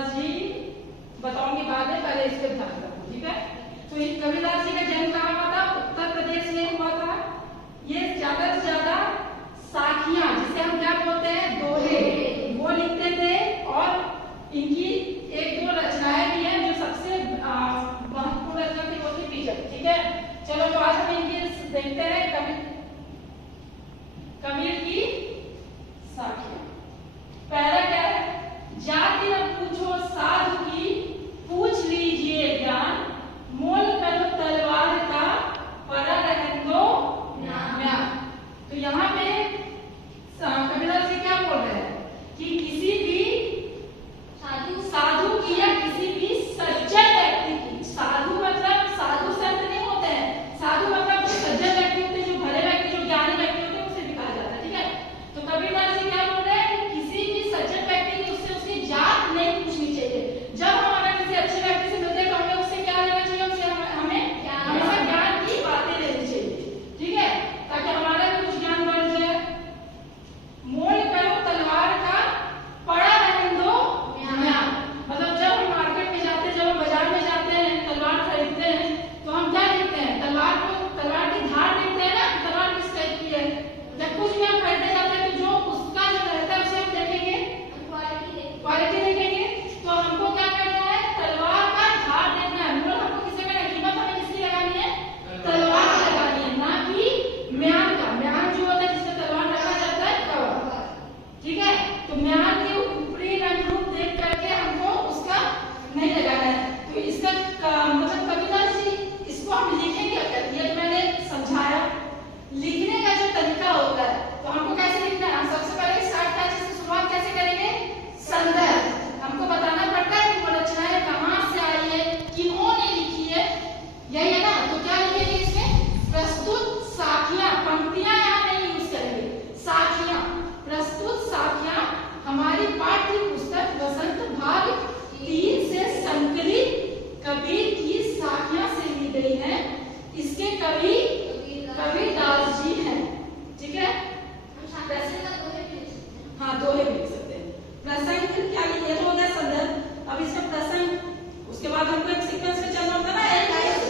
कबीरदास जी बताऊंगी बाद में, पहले इस पे ध्यान रखो, ठीक है। तो ये कबीरदास जी का जन्म कहाँ हुआ था? उत्तर प्रदेश में हुआ था। ये ज्यादा से ज्यादा साखियां, जिसे हम क्या बोलते हैं, दोहे, वो लिखते थे। और इनकी एक दो रचनाएं भी हैं जो सबसे महत्वपूर्ण रचना थी, वो थी बीजक, ठीक है। चलो तो आज हम इनके देखते हैं कबीर की साखियां। पहला क्या है? जाति न पूछो साधु की, पूछ लीजिए ज्ञान, मोल करो तलवार का, परा रहन दो म्यान। तो यहाँ पे कबीरदास जी क्या बोल रहे हैं कि किसी भी साधु की या किसी भी सज्जन व्यक्ति की, साधु मतलब साधु संत नहीं होते हैं, साधु मतलब जो सज्जन व्यक्ति होते हैं, जो भले व्यक्ति, जो ज्ञानी व्यक्ति होते हैं, उसे भी कहा जाता है, ठीक है। तो कबीरदास जी क्या बोल रहे हैं कि किसी भी सज्जन व्यक्ति की उससे उसकी जात नहीं पूछनी चाहिए। जब हम अगर किसी अच्छे व्यक्ति से मिलते हैं तो हमें उससे क्या लेना चाहिए? उससे हमें हमेशा ज्ञान की बातें लेनी चाहिए, ठीक है, ताकि हमारा भी कुछ ज्ञान बढ़ जाए। मोल करो तलवार का, पड़ा रहन दो म्यान। मतलब जब हम मार्केट में जाते हैं, जब हम बाजार में जाते हैं, तलवार खरीदते हैं, तो हम क्या देखते हैं? तलवार की धार देखते हैं ना, तलवार किस टाइप की है। जब कुछ भी हम खरीदने जाते हैं तो जो उसका जो रहता है उसे हम देखेंगे, क्वालिटी देखेंगे। तो हमको क्या करना है? तलवार का धार देखना है। मोल हमको किसी का नहीं, कीमत हमें किसकी लगानी है? तलवार की लगानी है, ना कि म्यान का। म्यान जो होता है जिसमें तलवार रखा जाता है, कवर, ठीक है। तो म्यान के ऊपरी रंग रूप देख करके हमको उसका नहीं लगाना है। तो इसका मतलब कबीरदास जी इसको हम लिखेंगे अगर, ये मैंने समझाया। लिखने का जो तरीका होता है, तो हमको कैसे लिखना है? हम सबसे पहले स्टार्ट क्या चीज से शुरुआत कैसे करेंगे? संदर्भ। हमको बताना पड़ता है कि वो रचनाएं कहाँ से आई है, किन्होंने लिखी है, यही है ना। तो क्या लिखेंगे इसमें? प्रस्तुत साखियां, पंक्तियां यहाँ नहीं यूज करेंगे, साखियां। प्रस्तुत साखियां हमारी पाठ्य पुस्तक वसंत भाग 3 से संकलित कबीर की साखियां से ली गई है। इसके कवि कबीरदास जी हैं, ठीक है। हाँ, दोहे भी लिख सकते हैं। प्रसंग क्या, ये तो होता है संदर्भ। अब इसका प्रसंग, उसके बाद हमको एक सीक्वेंस में चलना होता है ना, एक लाइन से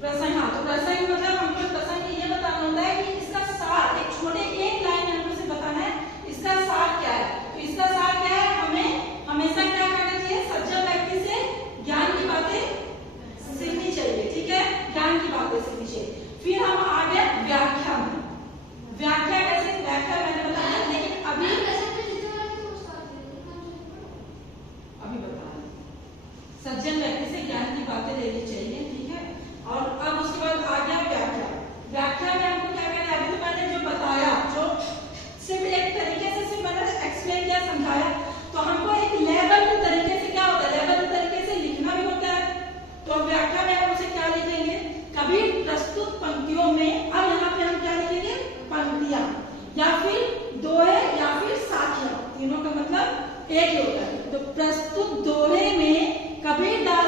प्रसंग। हाँ, तो प्रसंग मतलब हमको प्रसंग में ये बताना होता है कि इसका सार, एक छोटे एक लाइन में हमको इसे बताना है इसका सार क्या है। तो इसका सार क्या है? हमें हमेशा क्या करना चाहिए? सज्जन व्यक्ति से ज्ञान की बातें सीखनी चाहिए, ठीक है, ज्ञान की बातें सीखनी चाहिए। फिर हम आगे व्याख्या में, व्याख्या कैसे? व्याख्या मैंने बताया, लेकिन अभी बता रहे, सज्जन व्यक्ति से ज्ञान की बातें लेनी चाहिए, ठीक है। और अब उसके बाद आ गया व्याख्या। व्याख्या में हमको क्या करना है? अभी तो मैंने जो बताया, जो सिर्फ एक तरीके से सिर्फ मैंने एक्सप्लेन किया, समझाया। तो हमको एक लेवल के तरीके से क्या होता है? लेवल के तरीके से लिखना भी होता है। तो व्याख्या में हम उसे क्या लिखेंगे? कबीर प्रस्तुत पंक्तियों में। अब यहाँ पे हम क्या लिखेंगे? पंक्तियां, या फिर दोहे, या फिर साखियां, तीनों का मतलब एक ही होता है। तो प्रस्तुत दोहे में कबीरदास